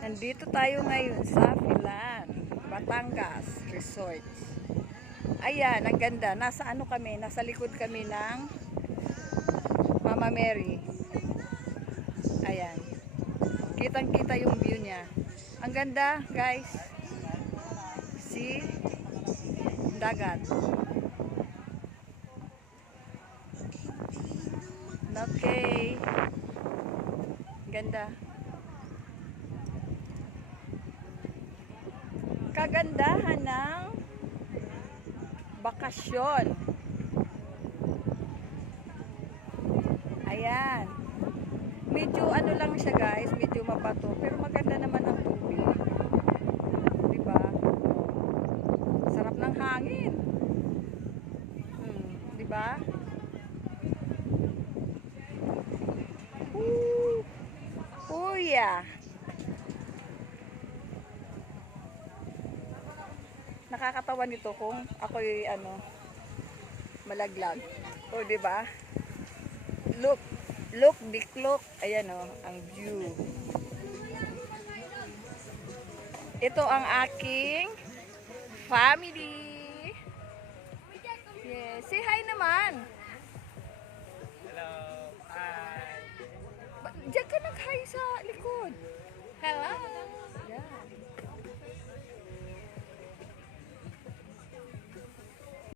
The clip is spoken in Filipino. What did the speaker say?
Nandito tayo ngayon sa Filan, Batangas Resort. Ayan, ang ganda. Nasa ano kami? Nasa likod kami ng Mama Mary. Ayan. Kitang-kita yung view niya. Ang ganda, guys. See? Dagat. Okay. Ganda. Kagandahan ng bakasyon. Ayan. Medyo ano lang siya, guys, medyo mabato, pero maganda naman ang tubig. 'Di ba? Sarap ng hangin. 'Di ba? Yeah. Nakakatawa nito kung ako'y malaglag. O, 'di ba? Look, look. Ayan ang view. Ito ang aking family. Yes, say hi naman. Hello. Hi. Diyan ka nag-hi sa likod. Hello. Yeah.